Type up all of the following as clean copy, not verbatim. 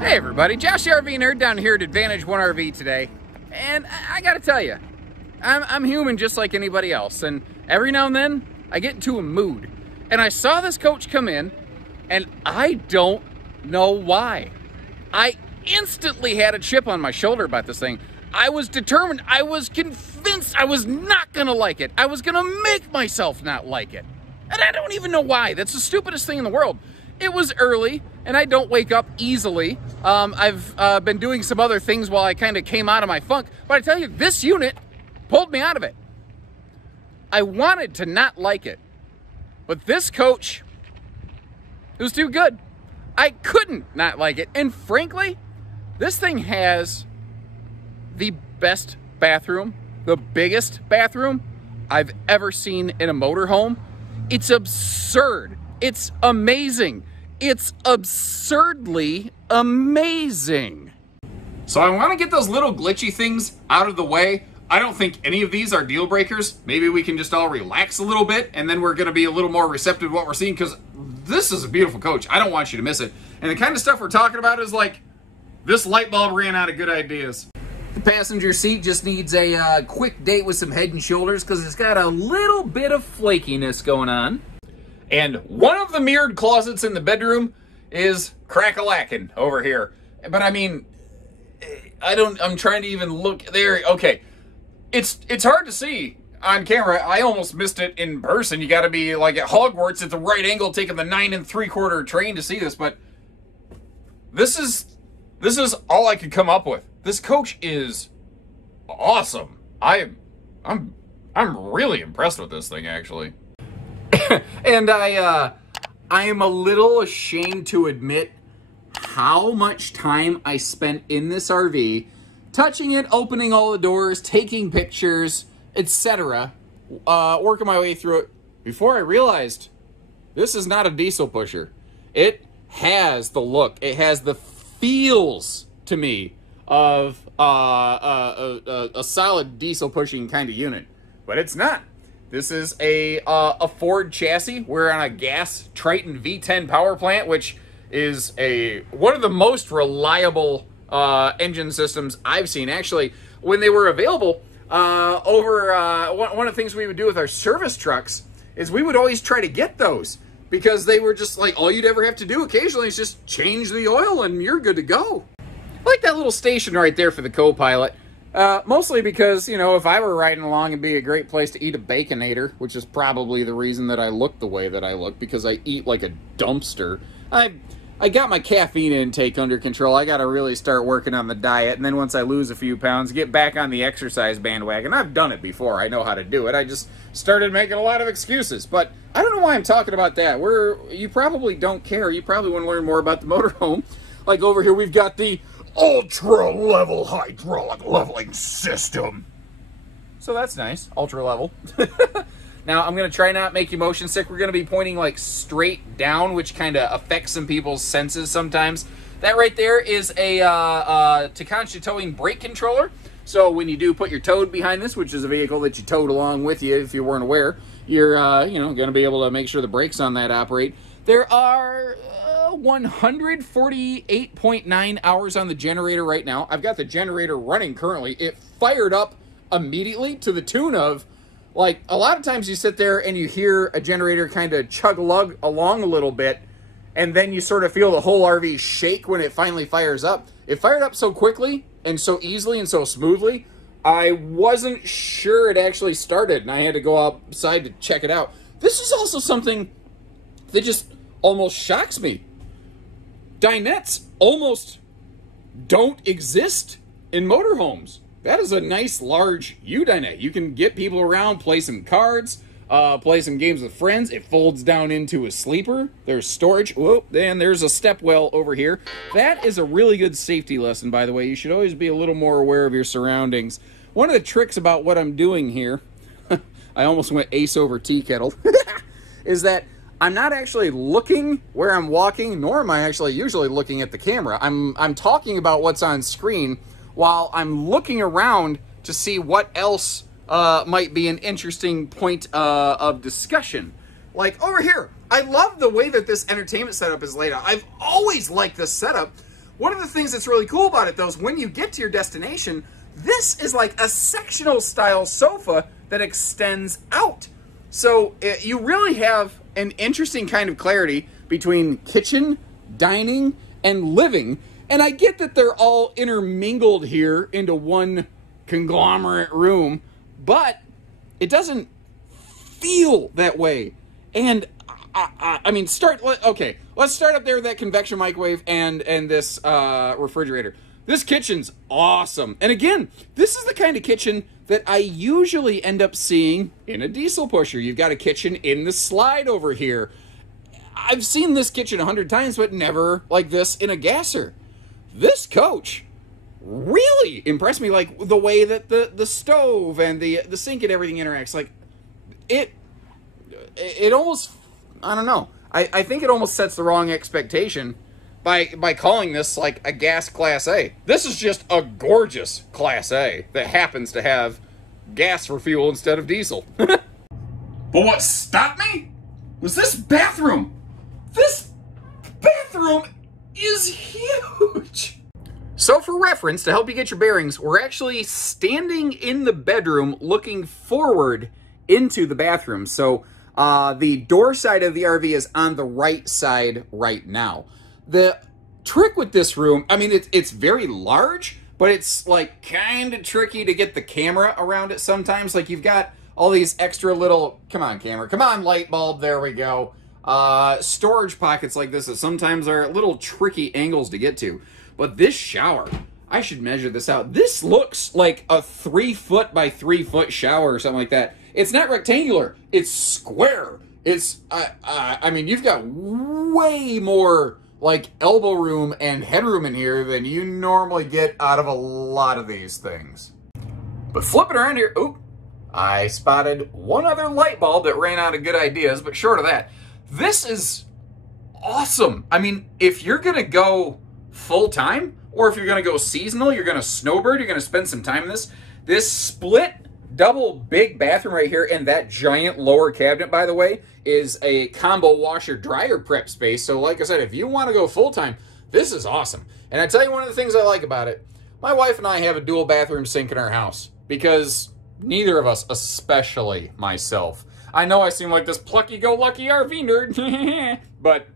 Hey everybody, Josh the RV Nerd down here at Advantage 1 RV today. And I gotta tell you, I'm human just like anybody else. And every now and then, I get into a mood. And I saw this coach come in, and I don't know why. I instantly had a chip on my shoulder about this thing. I was determined, I was convinced I was not gonna like it. I was gonna make myself not like it. And I don't even know why. That's the stupidest thing in the world. It was early, and I don't wake up easily. I've been doing some other things while I kind of came out of my funk. But I tell you, this unit pulled me out of it. I wanted to not like it. But this coach, it was too good. I couldn't not like it. And frankly, this thing has the best bathroom, the biggest bathroom I've ever seen in a motorhome. It's absurd. It's amazing. It's absurdly amazing. So I want to get those little glitchy things out of the way. I don't think any of these are deal breakers. Maybe we can just all relax a little bit, and then we're going to be a little more receptive to what we're seeing, because this is a beautiful coach. I don't want you to miss it. And the kind of stuff we're talking about is like, this light bulb ran out of good ideas. The passenger seat just needs a quick date with some Head and Shoulders, because it's got a little bit of flakiness going on. And one of the mirrored closets in the bedroom is crack-a-lackin' over here. But I mean, I'm trying to even look there. Okay, it's hard to see on camera. I almost missed it in person. You got to be like at Hogwarts at the right angle, taking the 9 3/4 train to see this. But this is all I could come up with. This coach is awesome. I'm really impressed with this thing, actually. And I am a little ashamed to admit how much time I spent in this RV, touching it, opening all the doors, taking pictures, etc., working my way through it, before I realized this is not a diesel pusher. It has the look, it has the feels to me of a solid diesel pushing kind of unit, but it's not. This is a Ford chassis. We're on a gas Triton V10 power plant, which is one of the most reliable engine systems I've seen. Actually, when they were available, one of the things we would do with our service trucks is we would always try to get those, because they were just like, all you'd ever have to do occasionally is just change the oil and you're good to go. I like that little station right there for the co-pilot. Mostly because, you know, if I were riding along, it'd be a great place to eat a Baconator, which is probably the reason that I look the way that I look, because I eat like a dumpster. I got my caffeine intake under control. I got to really start working on the diet, and then once I lose a few pounds, get back on the exercise bandwagon. I've done it before. I know how to do it. I just started making a lot of excuses, but I don't know why I'm talking about that. You probably don't care. You probably want to learn more about the motorhome. Like over here, we've got the ultra level hydraulic leveling system. So that's nice. Ultra level. Now I'm going to try not make you motion sick. We're going to be pointing like straight down, which kind of affects some people's senses sometimes. That right there is a Takanshi towing brake controller. So when you do put your toad behind this, which is a vehicle that you towed along with you if you weren't aware, you're going to be able to make sure the brakes on that operate. There are 148.9 hours on the generator right now. I've got the generator running currently. It fired up immediately to the tune of, like, a lot of times you sit there and you hear a generator kind of chug-a-lug along a little bit, and then you sort of feel the whole RV shake when it finally fires up. It fired up so quickly and so easily and so smoothly, I wasn't sure it actually started, and I had to go outside to check it out. This is also something that just almost shocks me. Dinettes almost don't exist in motorhomes. That is a nice large U-dinette. You can get people around, play some cards, play some games with friends. It folds down into a sleeper. There's storage. Whoa, and there's a step well over here. That is a really good safety lesson, by the way. You should always be a little more aware of your surroundings. One of the tricks about what I'm doing here, I almost went ace over tea kettle, is that I'm not actually looking where I'm walking, nor am I actually usually looking at the camera. I'm talking about what's on screen while I'm looking around to see what else might be an interesting point of discussion. Like over here, I love the way that this entertainment setup is laid out. I've always liked this setup, One of the things that's really cool about it, though, is when you get to your destination, this is like a sectional style sofa that extends out. So you really have an interesting kind of clarity between kitchen, dining, and living. And I get that they're all intermingled here into one conglomerate room, but it doesn't feel that way. And I mean, let's start up there with that convection microwave and this refrigerator. This kitchen's awesome. And again, this is the kind of kitchen that I usually end up seeing in a diesel pusher. You've got a kitchen in the slide over here. I've seen this kitchen 100 times, but never like this in a gasser. This coach really impressed me, like the way that the stove and the sink and everything interacts. Like it almost, I don't know. I think it almost sets the wrong expectation by calling this like a gas Class A. This is just a gorgeous Class A that happens to have gas for fuel instead of diesel. But what stopped me was this bathroom. This bathroom is huge. So for reference, to help you get your bearings, we're actually standing in the bedroom looking forward into the bathroom. So the door side of the RV is on the right side right now. The trick with this room, I mean, it's very large, but it's like kind of tricky to get the camera around it sometimes. Like you've got all these extra little, come on camera, come on light bulb, there we go. Storage pockets like this that sometimes are little tricky angles to get to. But this shower, I should measure this out. This looks like a 3-foot by 3-foot shower or something like that. It's not rectangular, it's square. It's, I mean, you've got way more like elbow room and headroom in here than you normally get out of a lot of these things. But flipping around here, oop, I spotted one other light bulb that ran out of good ideas, but short of that, this is awesome. I mean, if you're gonna go full-time, or if you're gonna go seasonal, you're gonna snowbird, you're gonna spend some time in this split double big bathroom right here, and that giant lower cabinet, by the way, is a combo washer dryer prep space. So like I said, if you want to go full-time, this is awesome. And I tell you, one of the things I like about it, my wife and I have a dual bathroom sink in our house because neither of us, especially myself, I know I seem like this plucky-go-lucky RV nerd, but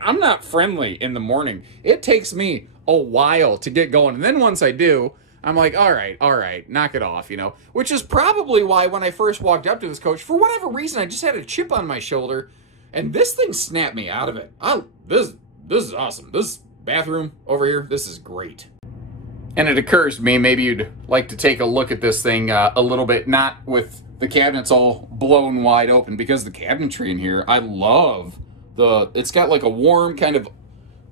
I'm not friendly in the morning. It takes me a while to get going, and then once I do, I'm like, all right, knock it off, you know? Which is probably why when I first walked up to this coach, for whatever reason, I just had a chip on my shoulder, and this thing snapped me out of it. This is awesome. This bathroom over here, this is great. And it occurs to me, maybe you'd like to take a look at this thing a little bit, not with the cabinets all blown wide open, because the cabinetry in here, I love it's got like a warm kind of,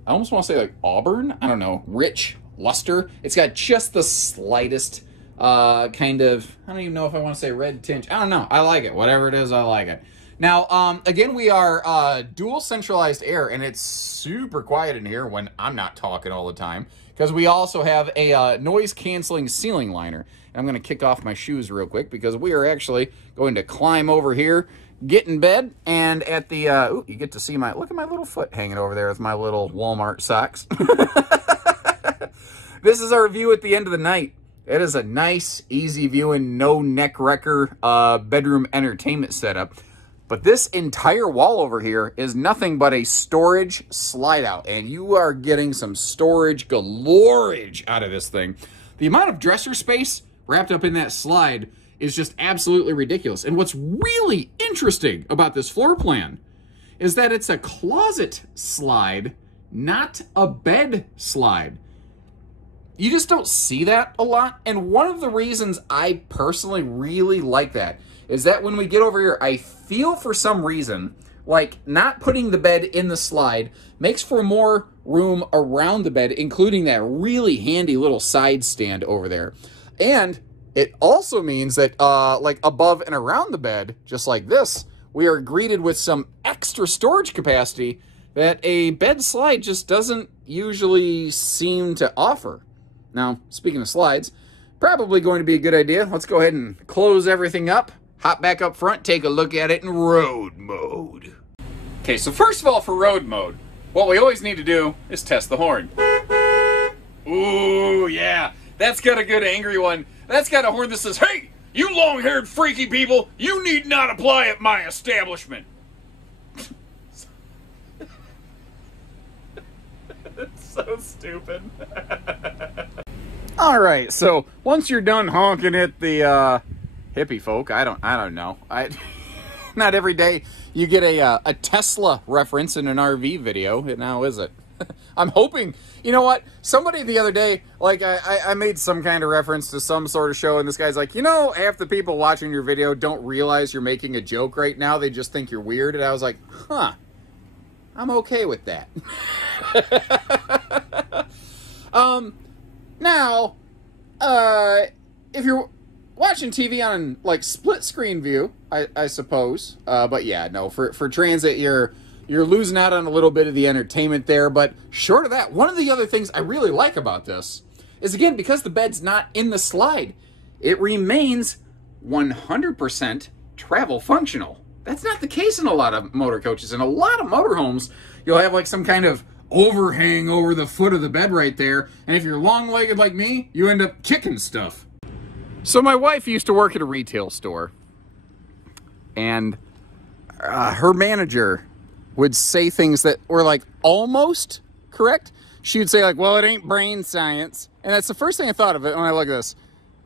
I almost want to say like auburn, I don't know, rich luster. It's got just the slightest kind of, I don't even know if I want to say red tinge. I don't know. I like it. Whatever it is, I like it. Now, again, we are dual centralized air, and it's super quiet in here when I'm not talking all the time, because we also have a noise-canceling ceiling liner. And I'm going to kick off my shoes real quick, because we are actually going to climb over here, get in bed, and at the, ooh, you get to see look at my little foot hanging over there with my little Walmart socks. This is our view at the end of the night. It is a nice, easy view and no neck wrecker bedroom entertainment setup. But this entire wall over here is nothing but a storage slide out, and you are getting some storage galorage out of this thing. The amount of dresser space wrapped up in that slide is just absolutely ridiculous. And what's really interesting about this floor plan is that it's a closet slide, not a bed slide. You just don't see that a lot. And one of the reasons I personally really like that is that when we get over here, I feel for some reason like not putting the bed in the slide makes for more room around the bed, including that really handy little side stand over there. And it also means that like above and around the bed, just like this, we are greeted with some extra storage capacity that a bed slide just doesn't usually seem to offer. Now, speaking of slides, probably going to be a good idea. Let's go ahead and close everything up, hop back up front, take a look at it in road mode. Okay, so first of all, for road mode, what we always need to do is test the horn. Ooh, yeah. That's got a good angry one. That's got a horn that says, "Hey, you long-haired freaky people, you need not apply at my establishment." It's so stupid. All right, so once you're done honking at the hippie folk, I don't know. Not every day you get a Tesla reference in an RV video, now is it? I'm hoping, you know what? Somebody the other day, like I made some kind of reference to some sort of show, and this guy's like, you know, half the people watching your video don't realize you're making a joke right now. They just think you're weird. And I was like, huh, I'm okay with that. Now, if you're watching TV on like split screen view, I suppose, but yeah, no, for transit, you're losing out on a little bit of the entertainment there. But short of that, one of the other things I really like about this is, again, because the bed's not in the slide, it remains 100% travel functional. That's not the case in a lot of motor coaches. In a lot of motorhomes, you'll have like some kind of overhang over the foot of the bed right there, and if you're long-legged like me, you end up kicking stuff. So my wife used to work at a retail store, and her manager would say things that were like almost correct. She would say like, well, it ain't brain science. And that's the first thing I thought of it when I look at this,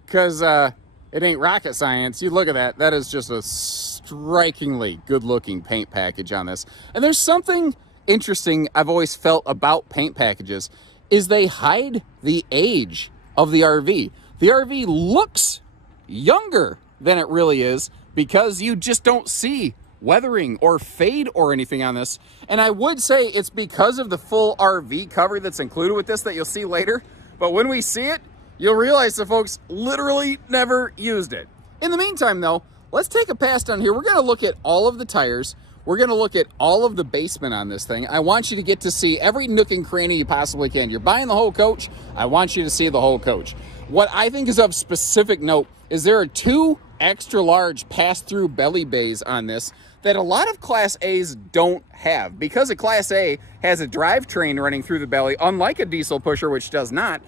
because it ain't rocket science. You look at that, that is just a strikingly good-looking paint package on this. And there's something interesting I've always felt about paint packages, is they hide the age of the RV. The RV looks younger than it really is because you just don't see weathering or fade or anything on this. And I would say it's because of the full RV cover that's included with this that you'll see later. But when we see it, you'll realize the folks literally never used it. In the meantime, though, let's take a pass down here. We're going to look at all of the tires. We're going to look at all of the basement on this thing. I want you to get to see every nook and cranny you possibly can. You're buying the whole coach. I want you to see the whole coach. What I think is of specific note is there are two extra large pass-through belly bays on this that a lot of Class A's don't have. Because a Class A has a drivetrain running through the belly, unlike a diesel pusher, which does not,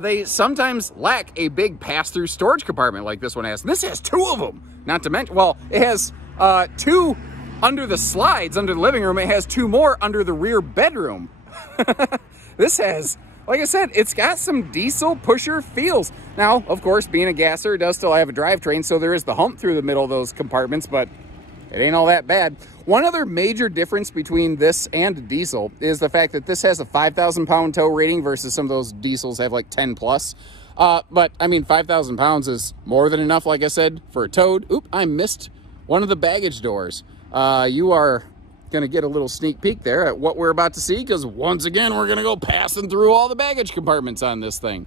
they sometimes lack a big pass-through storage compartment like this one has. And this has two of them, not to mention, well, it has two under the slides, under the living room. It has two more under the rear bedroom. This has, like I said, it's got some diesel pusher feels. Now, of course, being a gasser, it does still have a drivetrain, so there is the hump through the middle of those compartments, but it ain't all that bad. One other major difference between this and a diesel is the fact that this has a 5,000 pound tow rating versus some of those diesels have like 10 plus. But I mean, 5,000 pounds is more than enough, like I said, for a towed. Oop, I missed one of the baggage doors. You are going to get a little sneak peek there at what we're about to see, because once again, we're going to go passing through all the baggage compartments on this thing.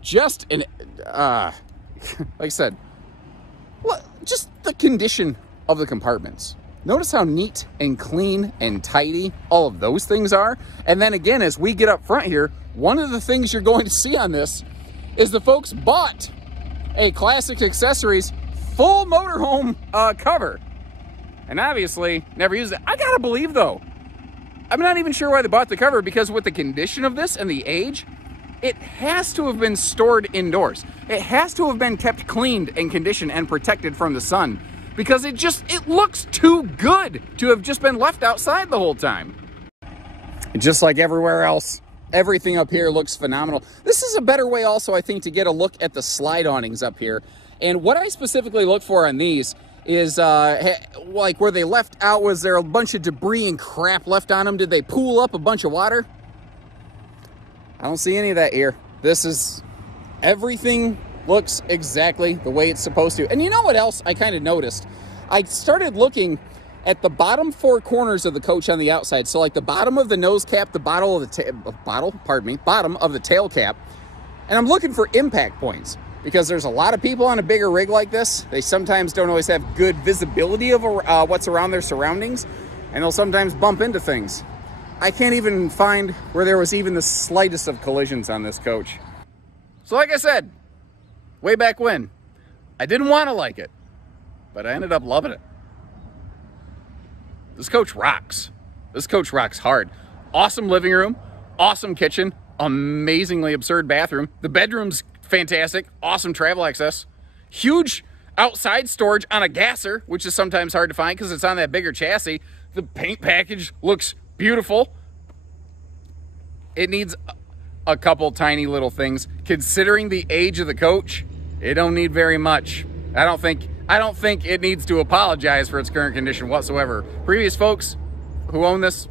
Just an, like I said, just the condition of the compartments. Notice how neat and clean and tidy all of those things are. And then again, as we get up front here, one of the things you're going to see on this is the folks bought a Classic Accessories full motorhome cover. And obviously never used it. I gotta believe though, I'm not even sure why they bought the cover, because with the condition of this and the age, it has to have been stored indoors. It has to have been kept cleaned and conditioned and protected from the sun, because it looks too good to have just been left outside the whole time. Just like everywhere else, everything up here looks phenomenal. This is a better way also, I think, to get a look at the slide awnings up here. And what I specifically look for on these is, like where they left out, was there a bunch of debris and crap left on them? Did they pool up a bunch of water? I don't see any of that here. This is, everything looks exactly the way it's supposed to. And you know what else I kind of noticed? I started looking at the bottom four corners of the coach on the outside. So like the bottom of the nose cap, the bottom of the tail cap. And I'm looking for impact points, because there's a lot of people on a bigger rig like this. They sometimes don't always have good visibility of what's around their surroundings, and they'll sometimes bump into things. I can't even find where there was even the slightest of collisions on this coach. So like I said, way back when, I didn't want to like it, but I ended up loving it. This coach rocks. This coach rocks hard. awesome living room, awesome kitchen, amazingly absurd bathroom. The bedroom's fantastic, awesome travel access, huge outside storage on a gasser, which is sometimes hard to find because it's on that bigger chassis. The paint package looks beautiful. It needs a couple tiny little things. Considering the age of the coach, it don't need very much. I don't think it needs to apologize for its current condition whatsoever. Previous folks who own this,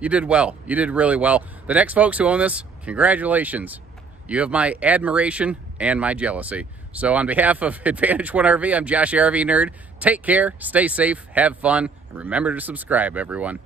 you did well. You did really well. The next folks who own this, congratulations. You have my admiration and my jealousy. So on behalf of Advantage One RV, I'm Josh, the RV Nerd. Take care, stay safe, have fun, and remember to subscribe, everyone.